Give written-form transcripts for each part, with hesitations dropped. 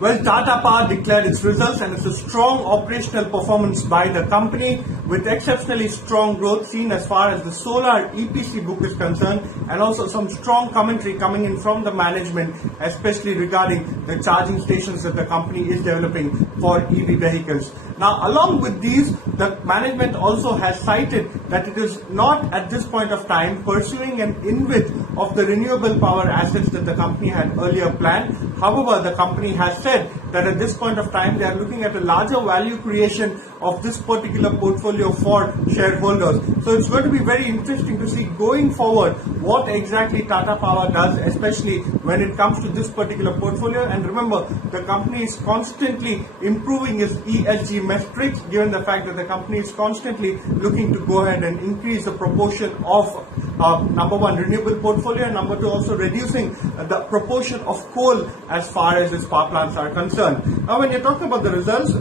Well, Tata Power declared its results and it's a strong operational performance by the company with exceptionally strong growth seen as far as the solar EPC book is concerned, and also some strong commentary coming in from the management, especially regarding the charging stations that the company is developing for EV vehicles. Now, along with these, the management also has cited that it is not at this point of time pursuing an InvIT of the renewable power assets that the company had earlier planned. However, the company has said that at this point of time they are looking at a larger value creation of this particular portfolio for shareholders. So it's going to be very interesting to see going forward what exactly Tata Power does, especially when it comes to this particular portfolio. And remember, the company is constantly improving its ESG metrics, given the fact that the company is constantly looking to go ahead and increase the proportion of number one, renewable portfolio, and number two, also reducing the proportion of coal as far as its power plants are concerned. Now, when you're talking about the results,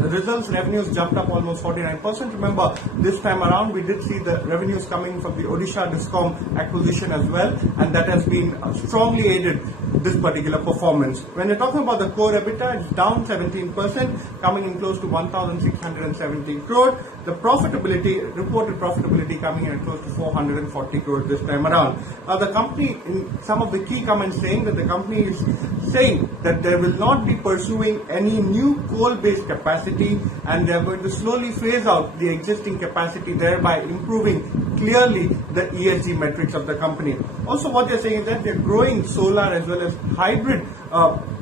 revenues jumped up almost 49%. Remember, this time around we did see the revenues coming from the Odisha Discom acquisition as well, and that has been strongly aided this particular performance. When you're talking about the core EBITDA, it's down 17%, coming in close to 1,670 crore. The profitability, reported profitability, coming in at close to 440 crore this time around. Now, the company, in some of the key comments, saying that the company is saying that they will not be pursuing any new coal-based capacity, and they are going to slowly phase out the existing capacity, thereby improving clearly the ESG metrics of the company. Also, what they're saying is that they're growing solar as well as hybrid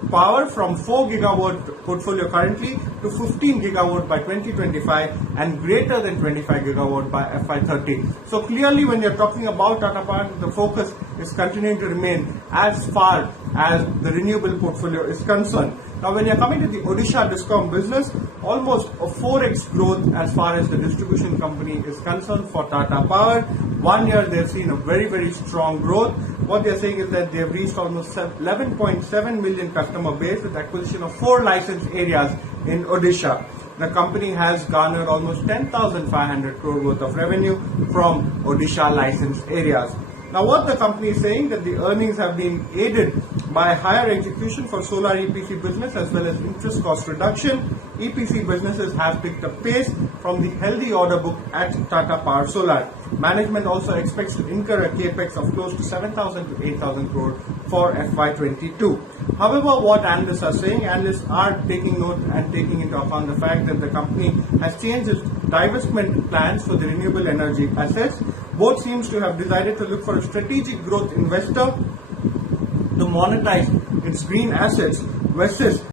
power from 4 gigawatt portfolio currently to 15 gigawatt by 2025 and greater than 25 gigawatt by FY30. So clearly, when you're talking about Tata Power, the focus is continuing to remain as far as the renewable portfolio is concerned. Now, when you're coming to the Odisha Discom business, almost a 4x growth as far as the distribution company is concerned for Tata Power. 1 year they've seen a very, very strong growth. What they're saying is that they've reached almost 11.7 million customer base with acquisition of 4 licensed areas in Odisha. The company has garnered almost 10,500 crore worth of revenue from Odisha licensed areas. Now, what the company is saying that the earnings have been aided by higher execution for solar EPC business as well as interest cost reduction. EPC businesses have picked up pace from the healthy order book at Tata Power Solar. Management also expects to incur a capex of close to 7,000 to 8,000 crore for FY22. However, what analysts are saying, analysts are taking note and taking into account the fact that the company has changed its divestment plans for the renewable energy assets. Both seems to have decided to look for a strategic growth investor to monetize its green assets versus